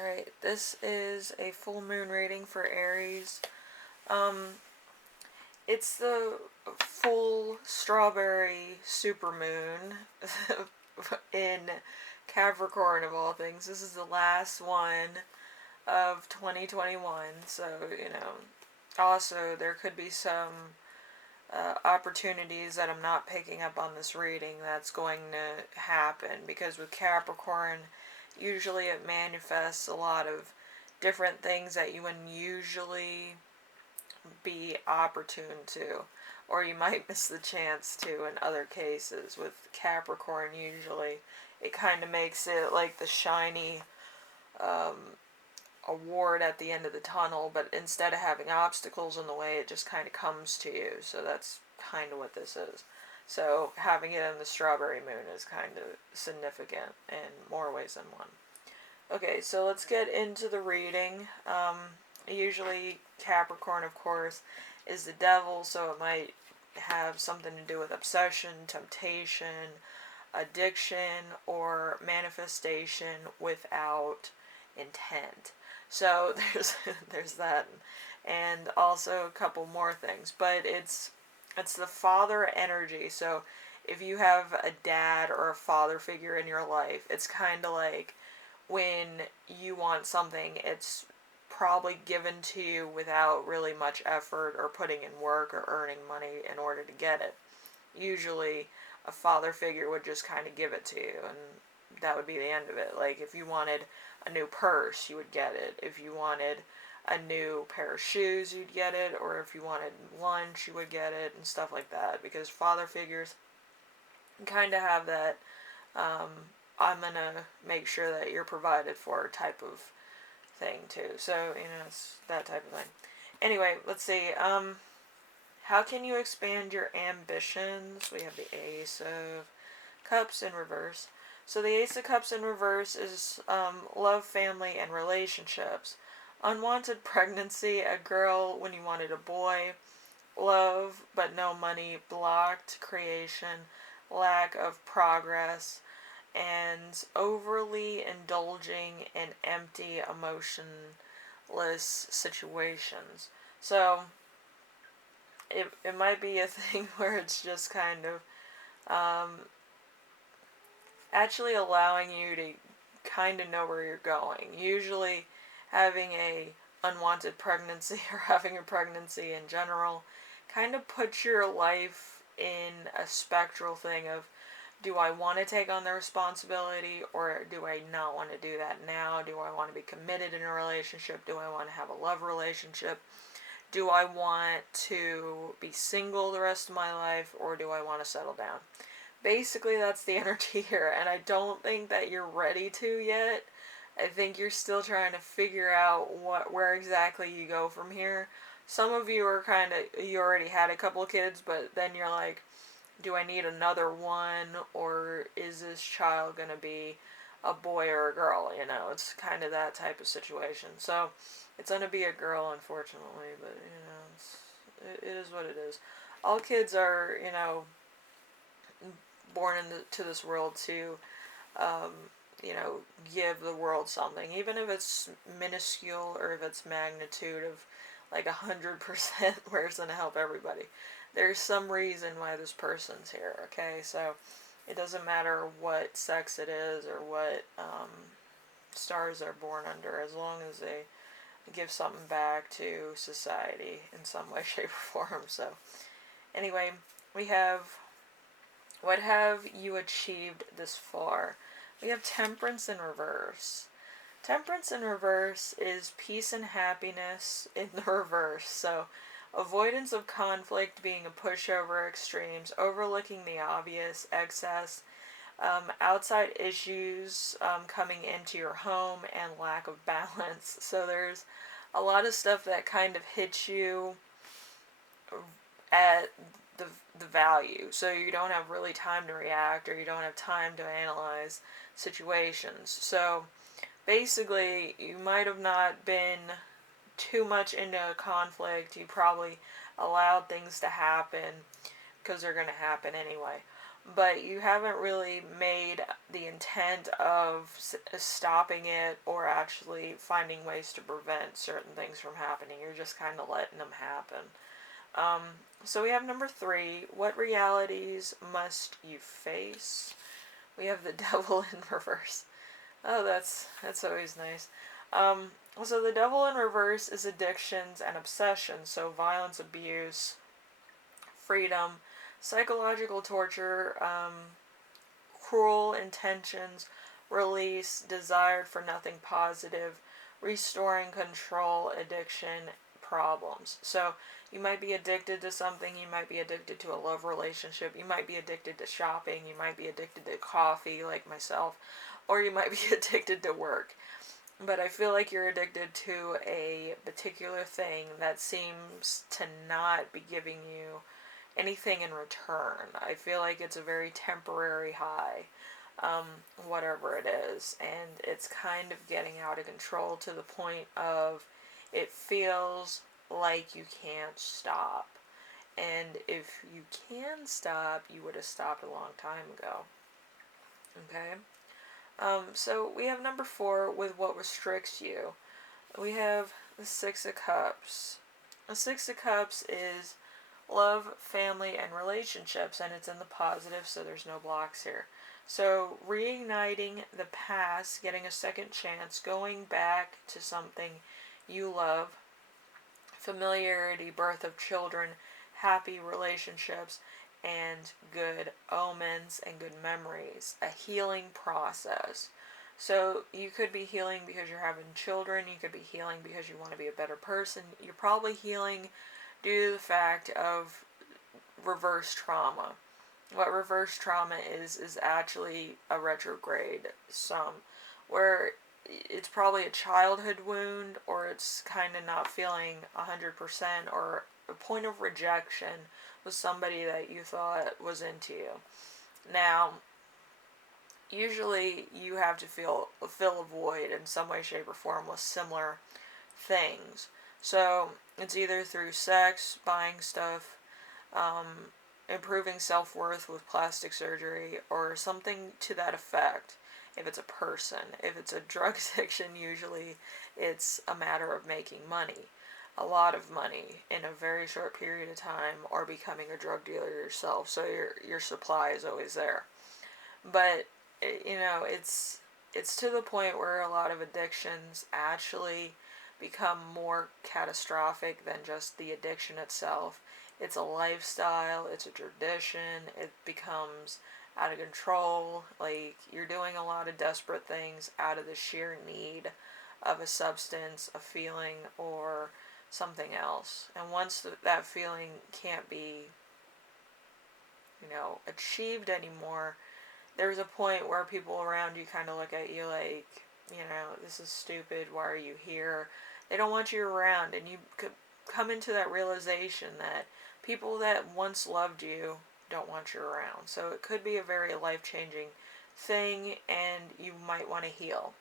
Alright, this is a full moon reading for Aries. Um, it's the full strawberry supermoon in Capricorn of all things. This is the last one of 2021, so, also there could be some opportunities that I'm not picking up on this reading that's going to happen, because with Capricorn, usually it manifests a lot of different things that you wouldn't usually be opportune to, or you might miss the chance to in other cases. With Capricorn, usually it kind of makes it like the shiny um, award at the end of the tunnel, but instead of having obstacles in the way, it just kind of comes to you. So that's kind of what this is. So having it in the strawberry moon is kind of significant in more ways than one. Okay, so let's get into the reading. Usually Capricorn, of course, is the devil, so it might have something to do with obsession, temptation, addiction, or manifestation without intent. So there's that, and also a couple more things. But it's the father energy. So if you have a dad or a father figure in your life, it's kind of like when you want something, it's probably given to you without really much effort or putting in work or earning money in order to get it. Usually a father figure would just kind of give it to you, and that would be the end of it. Like if you wanted a new purse, you would get it. If you wanted a new pair of shoes, you'd get it. Or if you wanted lunch, you would get it, and stuff like that. Because father figures kind of have that I'm going to make sure that you're provided for type of thing too. So, it's that type of thing. Anyway, let's see. How can you expand your ambitions? We have the Ace of Cups in reverse. So the Ace of Cups in reverse is love, family, and relationships. Unwanted pregnancy, a girl when you wanted a boy. Love, but no money. Blocked creation. Lack of progress. And overly indulging in empty, emotionless situations. So it might be a thing where it's just kind of actually allowing you to kind of know where you're going. Usually having a unwanted pregnancy or having a pregnancy in general kind of puts your life in a spectral thing of, do I want to take on the responsibility, or do I not want to do that now? Do I want to be committed in a relationship? Do I want to have a love relationship? Do I want to be single the rest of my life, or do I want to settle down? Basically, that's the energy here, and I don't think that you're ready to yet. I think you're still trying to figure out where exactly you go from here. Some of you are you already had a couple of kids, but then you're like, do I need another one, or is this child going to be a boy or a girl? It's kind of that type of situation. So it's going to be a girl, unfortunately, but, it is what it is. All kids are, born into this world to, um, give the world something, even if it's minuscule or if it's magnitude of like 100%, where it's going to help everybody. There's some reason why this person's here, okay? So it doesn't matter what sex it is or what stars they're born under, as long as they give something back to society in some way, shape, or form. So anyway, we have, what have you achieved this far? We have Temperance in reverse. Temperance in reverse is peace and happiness in the reverse. So avoidance of conflict being a pushover, extremes, overlooking the obvious, excess, outside issues coming into your home, and lack of balance. So there's a lot of stuff that kind of hits you at the value. So you don't have really time to react, or you don't have time to analyze situations. So basically, you might have not been too much into a conflict. You probably allowed things to happen because they're going to happen anyway. but you haven't really made the intent of stopping it or actually finding ways to prevent certain things from happening. You're just kind of letting them happen. Um, so we have number 3. What realities must you face? We have the devil in reverse. Oh, that's always nice. Um, so the devil in reverse is addictions and obsessions. So violence, abuse, freedom, psychological torture, cruel intentions, release, desired for nothing positive, restoring control, addiction, problems. So you might be addicted to something, you might be addicted to a love relationship, you might be addicted to shopping, you might be addicted to coffee like myself, or you might be addicted to work. But I feel like you're addicted to a particular thing that seems to not be giving you anything in return. I feel like it's a very temporary high, um, whatever it is, and it's kind of getting out of control to the point of it feels like you can't stop. And if you can stop, you would have stopped a long time ago. Okay? So we have number 4 with what restricts you. We have the 6 of Cups. The 6 of Cups is love, family, and relationships, and it's in the positive, so there's no blocks here. So reigniting the past, getting a second chance, going back to something you love, familiarity, birth of children, happy relationships, and good omens and good memories. A healing process. So you could be healing because you're having children, you could be healing because you want to be a better person. You're probably healing due to the fact of reverse trauma. What reverse trauma is actually a retrograde sum, where it's probably a childhood wound, or it's kind of not feeling 100%, or a point of rejection with somebody that you thought was into you. Now, usually you have to fill a void in some way, shape, or form with similar things. So it's either through sex, buying stuff, improving self-worth with plastic surgery, or something to that effect. If it's a person, if it's a drug addiction, usually it's a matter of making money, a lot of money in a very short period of time, or becoming a drug dealer yourself, so your supply is always there. But it's to the point where a lot of addictions actually become more catastrophic than just the addiction itself. It's a lifestyle, it's a tradition, it becomes out of control. Like, you're doing a lot of desperate things out of the sheer need of a substance, a feeling, or something else. And once that feeling can't be, achieved anymore, there's a point where people around you kind of look at you like, this is stupid, why are you here? They don't want you around, and you could come into that realization that people that once loved you don't want you around. So it could be a very life-changing thing, and you might want to heal.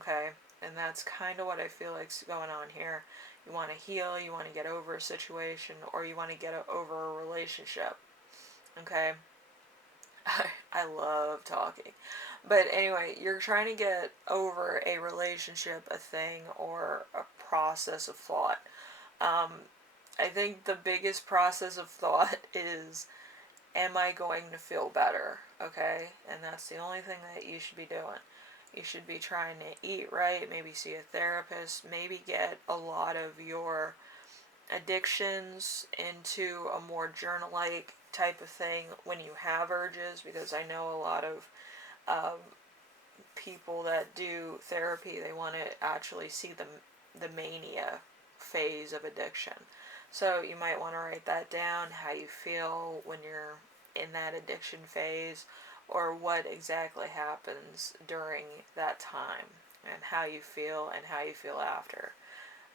Okay? And that's kind of what I feel like's going on here. You want to heal, you want to get over a situation, or you want to get over a relationship. Okay? I love talking. But anyway, you're trying to get over a relationship, a thing, or a process of thought. Um, I think the biggest process of thought is, am I going to feel better? Okay? And that's the only thing that you should be doing. You should be trying to eat right, maybe see a therapist, maybe get a lot of your addictions into a more journal-like type of thing when you have urges, because I know a lot of um, people that do therapy, they want to actually see the mania phase of addiction. So you might want to write that down, how you feel when you're in that addiction phase, or what exactly happens during that time, and how you feel after.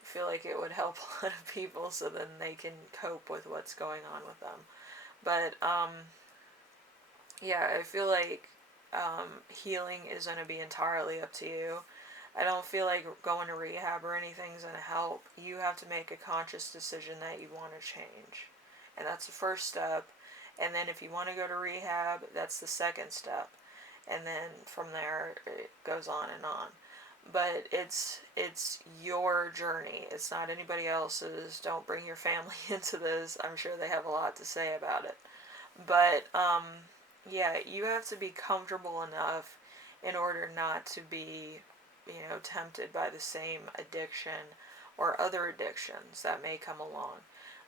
I feel like it would help a lot of people, so then they can cope with what's going on with them. But yeah, I feel like healing is going to be entirely up to you. I don't feel like going to rehab or anything is going to help. You have to make a conscious decision that you want to change. And that's the first step. And then if you want to go to rehab, that's the second step. And then from there, it goes on and on. But it's your journey. It's not anybody else's. Don't bring your family into this. I'm sure they have a lot to say about it. But yeah, you have to be comfortable enough in order not to be, tempted by the same addiction or other addictions that may come along.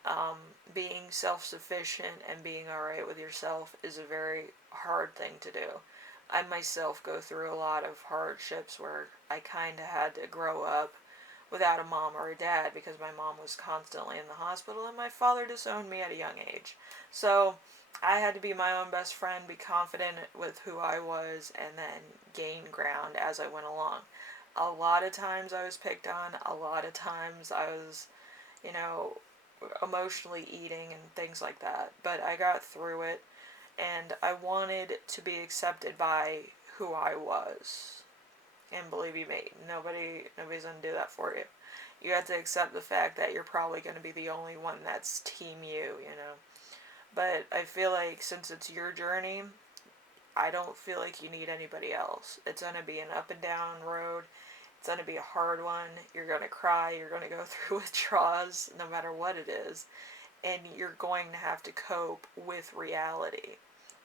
Um, Being self sufficient and being alright with yourself is a very hard thing to do. I myself go through a lot of hardships where I kind of had to grow up without a mom or a dad because my mom was constantly in the hospital and my father disowned me at a young age. So I had to be my own best friend, be confident with who I was, and then gain ground as I went along. A lot of times I was picked on, a lot of times I was, you know, emotionally eating and things like that. But I got through it and I wanted to be accepted by who I was. And believe you me, nobody's gonna do that for you. You have to accept the fact that you're probably gonna be the only one that's team you. But I feel like since it's your journey, I don't feel like you need anybody else. It's gonna be an up and down road. It's gonna be a hard one. You're gonna cry. You're gonna go through withdrawals, no matter what it is, and you're going to have to cope with reality,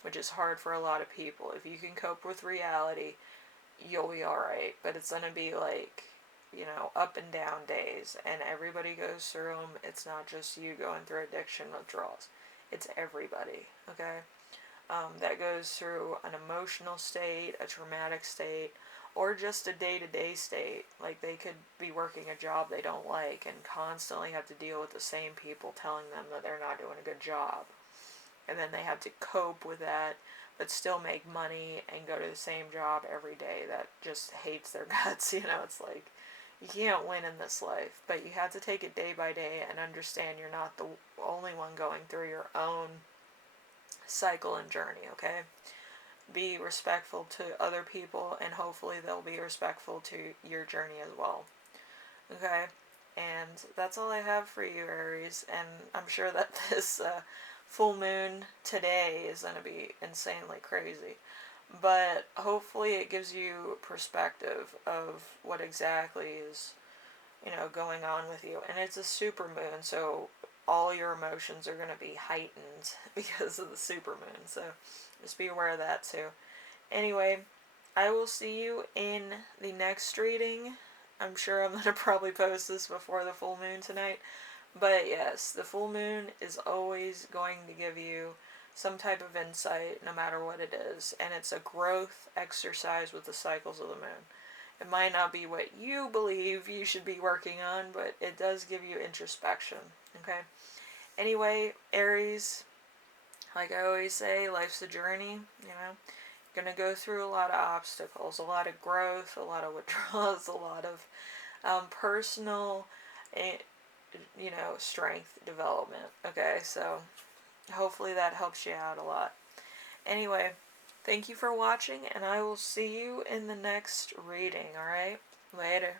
which is hard for a lot of people. If you can cope with reality, you'll be alright. But it's gonna be like, up and down days, and everybody goes through them. It's not just you going through addiction withdrawals, it's everybody, okay? That goes through an emotional state, a traumatic state, or just a day to day state. Like they could be working a job they don't like and constantly have to deal with the same people telling them that they're not doing a good job. And then they have to cope with that, but still make money and go to the same job every day that just hates their guts. It's like you can't win in this life, but you have to take it day by day and understand you're not the only one going through your own cycle and journey, okay? Be respectful to other people, and hopefully they'll be respectful to your journey as well, okay? And that's all I have for you, Aries, and I'm sure that this full moon today is going to be insanely crazy. But hopefully it gives you perspective of what exactly is, going on with you. And it's a super moon, so all your emotions are going to be heightened because of the super moon. So just be aware of that too. Anyway, I will see you in the next reading. I'm sure I'm going to probably post this before the full moon tonight. But yes, the full moon is always going to give you some type of insight, no matter what it is. And it's a growth exercise with the cycles of the moon. It might not be what you believe you should be working on, but it does give you introspection, okay? Anyway, Aries, like I always say, life's a journey, You're going to go through a lot of obstacles, a lot of growth, a lot of withdrawals, a lot of personal, strength development, okay? So hopefully that helps you out a lot. Anyway, thank you for watching, and I will see you in the next reading, alright? Later.